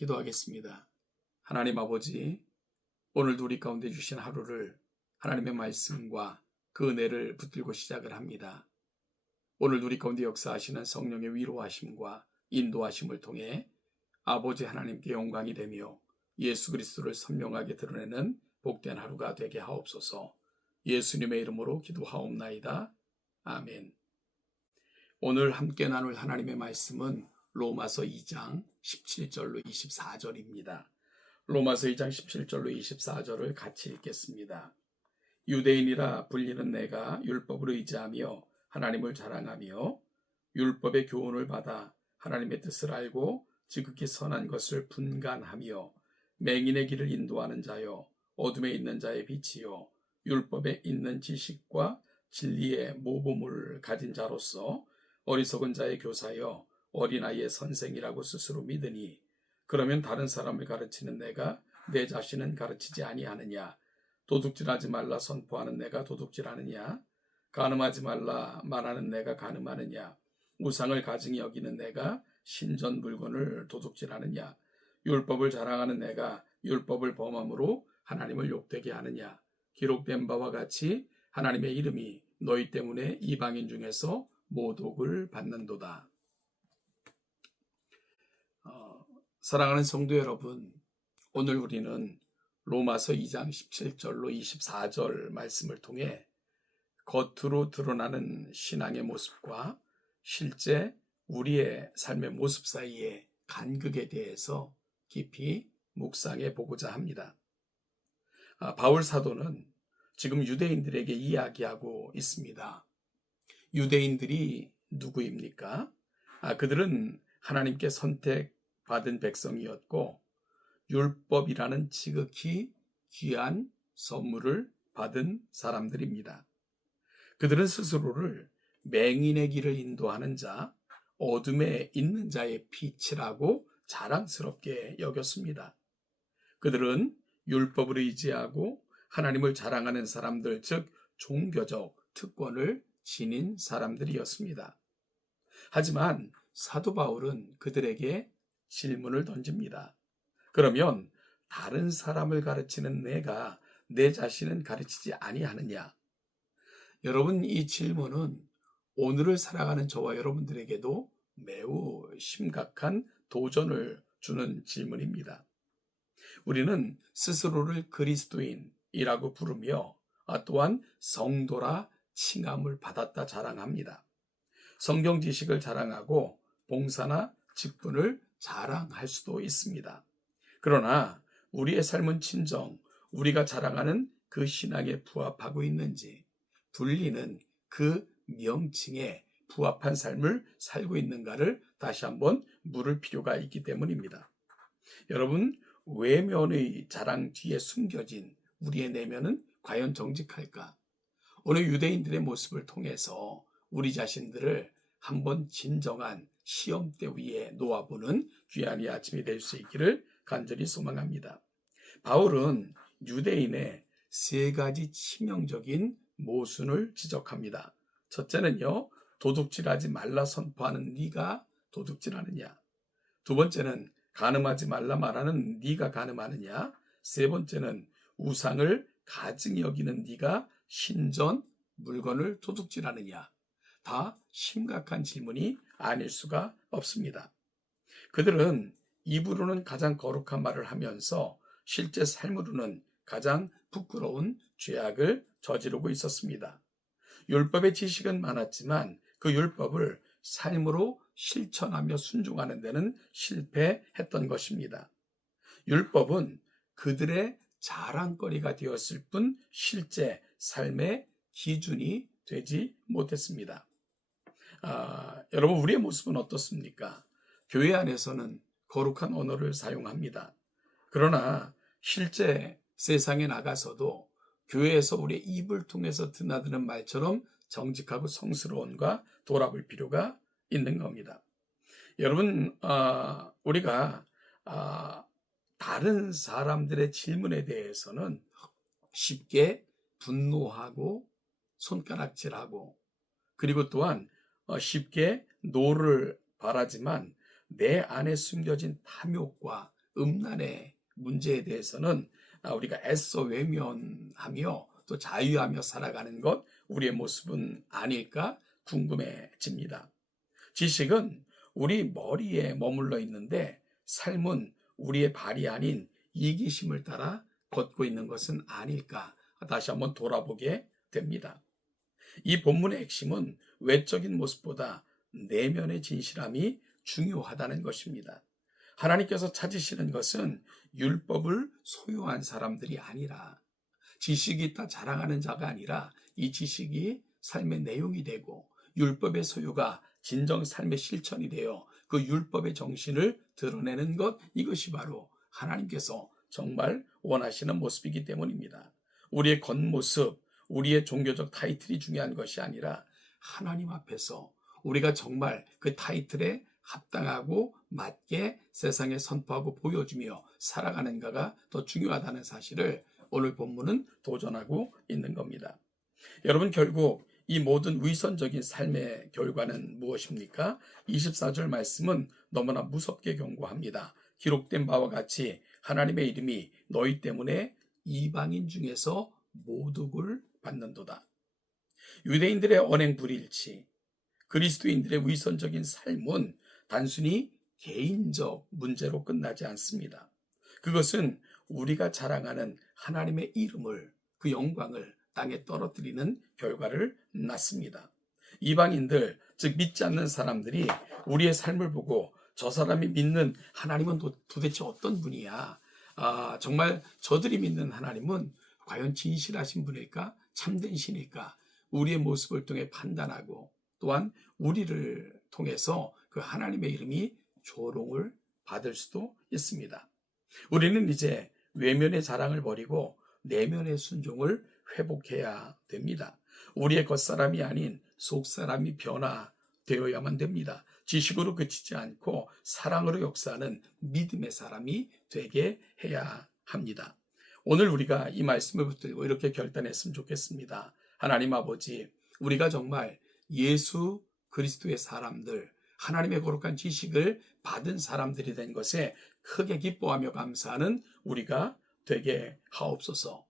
기도하겠습니다. 하나님 아버지, 오늘도 우리 가운데 주신 하루를 하나님의 말씀과 그 은혜를 붙들고 시작을 합니다. 오늘도 우리 가운데 역사하시는 성령의 위로하심과 인도하심을 통해 아버지 하나님께 영광이 되며 예수 그리스도를 선명하게 드러내는 복된 하루가 되게 하옵소서. 예수님의 이름으로 기도하옵나이다. 아멘. 오늘 함께 나눌 하나님의 말씀은 로마서 2장 17절로 24절입니다. 로마서 2장 17절로 24절을 같이 읽겠습니다. 유대인이라 불리는 내가 율법을 의지하며 하나님을 자랑하며 율법의 교훈을 받아 하나님의 뜻을 알고 지극히 선한 것을 분간하며 맹인의 길을 인도하는 자여 어둠에 있는 자의 빛이요 율법에 있는 지식과 진리의 모범을 가진 자로서 어리석은 자의 교사여 어린아이의 선생이라고 스스로 믿으니 그러면 다른 사람을 가르치는 내가 내 자신은 가르치지 아니하느냐? 도둑질하지 말라 선포하는 내가 도둑질하느냐? 간음하지 말라 말하는 내가 간음하느냐? 우상을 가증히 여기는 내가 신전 물건을 도둑질하느냐? 율법을 자랑하는 내가 율법을 범함으로 하나님을 욕되게 하느냐? 기록된 바와 같이 하나님의 이름이 너희 때문에 이방인 중에서 모독을 받는도다. 사랑하는 성도 여러분, 오늘 우리는 로마서 2장 17절로 24절 말씀을 통해 겉으로 드러나는 신앙의 모습과 실제 우리의 삶의 모습 사이의 간극에 대해서 깊이 묵상해 보고자 합니다. 바울 사도는 지금 유대인들에게 이야기하고 있습니다. 유대인들이 누구입니까? 그들은 하나님께 선택받은 백성이었고 율법이라는 지극히 귀한 선물을 받은 사람들입니다. 그들은 스스로를 맹인의 길을 인도하는 자, 어둠에 있는 자의 빛이라고 자랑스럽게 여겼습니다. 그들은 율법을 의지하고 하나님을 자랑하는 사람들, 즉 종교적 특권을 지닌 사람들이었습니다. 하지만 사도 바울은 그들에게 질문을 던집니다. 그러면 다른 사람을 가르치는 내가 내 자신은 가르치지 아니하느냐? 여러분, 이 질문은 오늘을 살아가는 저와 여러분들에게도 매우 심각한 도전을 주는 질문입니다. 우리는 스스로를 그리스도인이라고 부르며 또한 성도라 칭함을 받았다 자랑합니다. 성경 지식을 자랑하고 봉사나 직분을 자랑할 수도 있습니다. 그러나 우리의 삶은 진정 우리가 자랑하는 그 신앙에 부합하고 있는지, 불리는 그 명칭에 부합한 삶을 살고 있는가를 다시 한번 물을 필요가 있기 때문입니다. 여러분, 외면의 자랑 뒤에 숨겨진 우리의 내면은 과연 정직할까? 오늘 유대인들의 모습을 통해서 우리 자신들을 한번 진정한 시험대 위에 놓아보는 귀한 이 아침이 될 수 있기를 간절히 소망합니다. 바울은 유대인의 세 가지 치명적인 모순을 지적합니다. 첫째는요, 도둑질하지 말라 선포하는 네가 도둑질하느냐. 두 번째는 간음하지 말라 말하는 네가 간음하느냐. 세 번째는 우상을 가증히 여기는 네가 신전 물건을 도둑질하느냐. 다 심각한 질문이 아닐 수가 없습니다. 그들은 입으로는 가장 거룩한 말을 하면서 실제 삶으로는 가장 부끄러운 죄악을 저지르고 있었습니다. 율법의 지식은 많았지만 그 율법을 삶으로 실천하며 순종하는 데는 실패했던 것입니다. 율법은 그들의 자랑거리가 되었을 뿐 실제 삶의 기준이 되지 못했습니다. 여러분, 우리의 모습은 어떻습니까? 교회 안에서는 거룩한 언어를 사용합니다. 그러나 실제 세상에 나가서도 교회에서 우리의 입을 통해서 드나드는 말처럼 정직하고 성스러운가 돌아볼 필요가 있는 겁니다. 여러분, 우리가 다른 사람들의 질문에 대해서는 쉽게 분노하고 손가락질하고 그리고 또한 쉽게 노를 바라지만 내 안에 숨겨진 탐욕과 음란의 문제에 대해서는 우리가 애써 외면하며 또 자유하며 살아가는 것, 우리의 모습은 아닐까 궁금해집니다. 지식은 우리 머리에 머물러 있는데 삶은 우리의 발이 아닌 이기심을 따라 걷고 있는 것은 아닐까 다시 한번 돌아보게 됩니다. 이 본문의 핵심은 외적인 모습보다 내면의 진실함이 중요하다는 것입니다. 하나님께서 찾으시는 것은 율법을 소유한 사람들이 아니라, 지식이 있다 자랑하는 자가 아니라 이 지식이 삶의 내용이 되고 율법의 소유가 진정 삶의 실천이 되어 그 율법의 정신을 드러내는 것, 이것이 바로 하나님께서 정말 원하시는 모습이기 때문입니다. 우리의 겉모습, 우리의 종교적 타이틀이 중요한 것이 아니라 하나님 앞에서 우리가 정말 그 타이틀에 합당하고 맞게 세상에 선포하고 보여주며 살아가는가가 더 중요하다는 사실을 오늘 본문은 도전하고 있는 겁니다. 여러분, 결국 이 모든 위선적인 삶의 결과는 무엇입니까? 24절 말씀은 너무나 무섭게 경고합니다. 기록된 바와 같이 하나님의 이름이 너희 때문에 이방인 중에서 모독을 받는도다. 유대인들의 언행 불일치, 그리스도인들의 위선적인 삶은 단순히 개인적 문제로 끝나지 않습니다. 그것은 우리가 자랑하는 하나님의 이름을, 그 영광을 땅에 떨어뜨리는 결과를 낳습니다. 이방인들, 즉 믿지 않는 사람들이 우리의 삶을 보고 저 사람이 믿는 하나님은 도대체 어떤 분이야? 정말 저들이 믿는 하나님은 과연 진실하신 분일까? 참된 신일까? 우리의 모습을 통해 판단하고 또한 우리를 통해서 그 하나님의 이름이 조롱을 받을 수도 있습니다. 우리는 이제 외면의 자랑을 버리고 내면의 순종을 회복해야 됩니다. 우리의 겉사람이 아닌 속사람이 변화되어야만 됩니다. 지식으로 그치지 않고 사랑으로 역사하는 믿음의 사람이 되게 해야 합니다. 오늘 우리가 이 말씀을 붙들고 이렇게 결단했으면 좋겠습니다. 하나님 아버지, 우리가 정말 예수 그리스도의 사람들, 하나님의 거룩한 지식을 받은 사람들이 된 것에 크게 기뻐하며 감사하는 우리가 되게 하옵소서.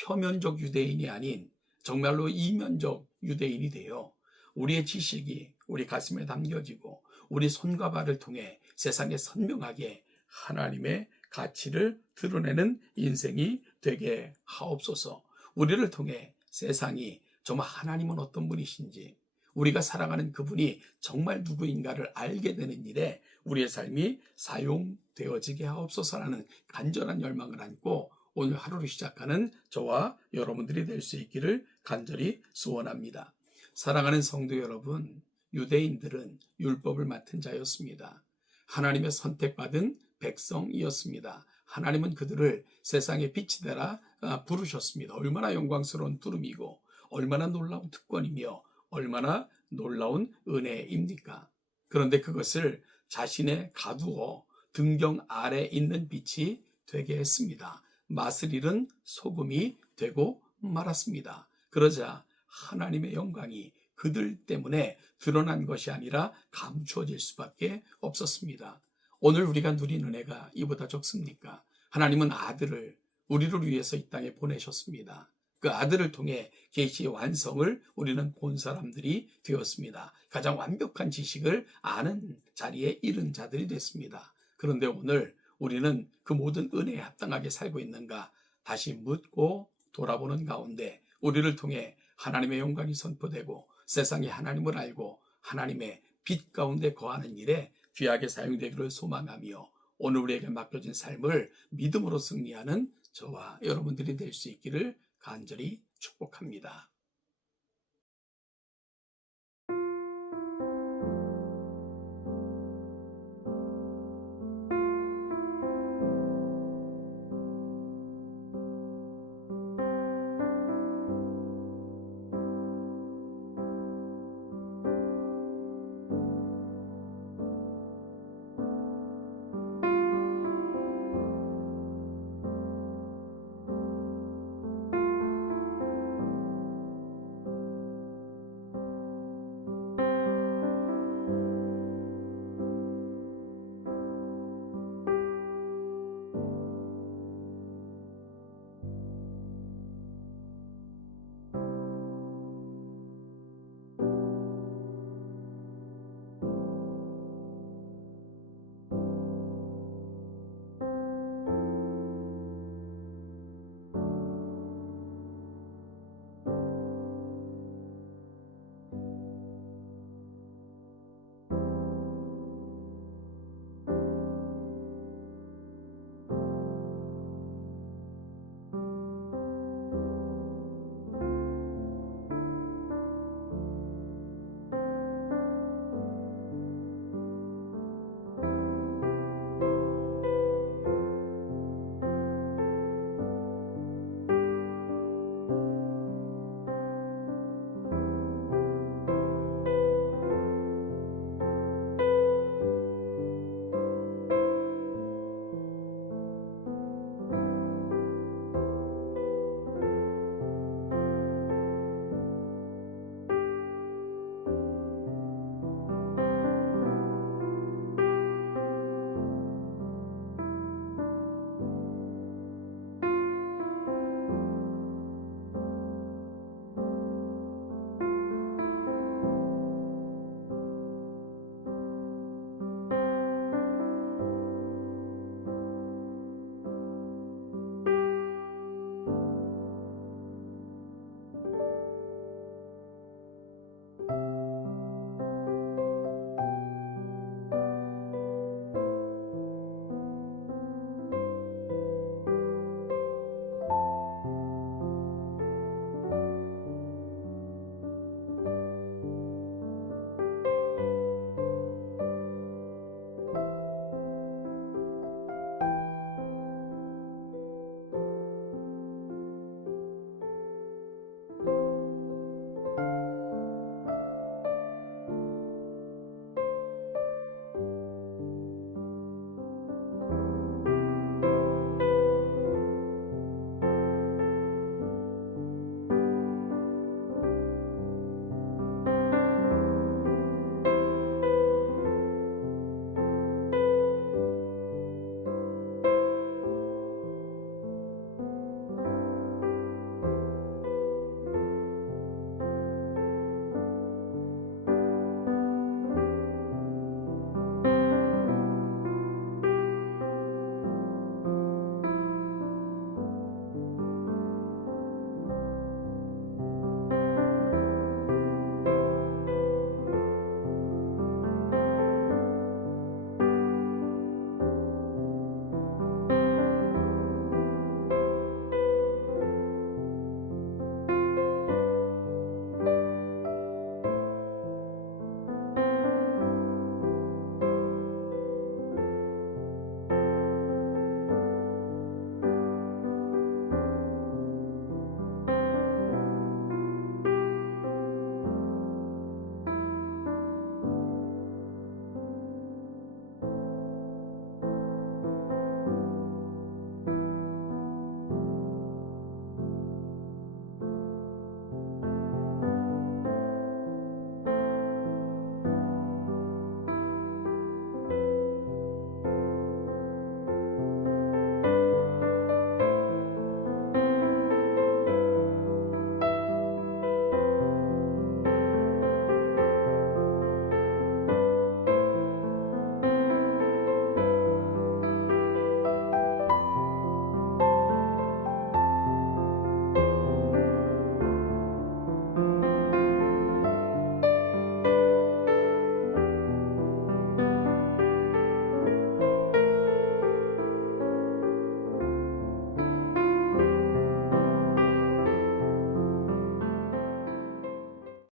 표면적 유대인이 아닌 정말로 이면적 유대인이 되어 우리의 지식이 우리 가슴에 담겨지고 우리 손과 발을 통해 세상에 선명하게 하나님의 가치를 드러내는 인생이 되게 하옵소서. 우리를 통해 세상이 정말 하나님은 어떤 분이신지, 우리가 살아가는 그분이 정말 누구인가를 알게 되는 일에 우리의 삶이 사용되어지게 하옵소서라는 간절한 열망을 안고 오늘 하루를 시작하는 저와 여러분들이 될 수 있기를 간절히 소원합니다. 사랑하는 성도 여러분, 유대인들은 율법을 맡은 자였습니다. 하나님의 선택받은 백성이었습니다. 하나님은 그들을 세상의 빛이 되라 부르셨습니다. 얼마나 영광스러운 부름이고 얼마나 놀라운 특권이며 얼마나 놀라운 은혜입니까? 그런데 그것을 자신의 가두어 등경 아래 있는 빛이 되게 했습니다. 맛을 잃은 소금이 되고 말았습니다. 그러자 하나님의 영광이 그들 때문에 드러난 것이 아니라 감추어질 수밖에 없었습니다. 오늘 우리가 누린 은혜가 이보다 적습니까? 하나님은 아들을 우리를 위해서 이 땅에 보내셨습니다. 그 아들을 통해 계시의 완성을 우리는 본 사람들이 되었습니다. 가장 완벽한 지식을 아는 자리에 이른 자들이 됐습니다. 그런데 오늘 우리는 그 모든 은혜에 합당하게 살고 있는가 다시 묻고 돌아보는 가운데 우리를 통해 하나님의 영광이 선포되고 세상이 하나님을 알고 하나님의 빛 가운데 거하는 일에 귀하게 사용되기를 소망하며 오늘 우리에게 맡겨진 삶을 믿음으로 승리하는 저와 여러분들이 될 수 있기를 간절히 축복합니다.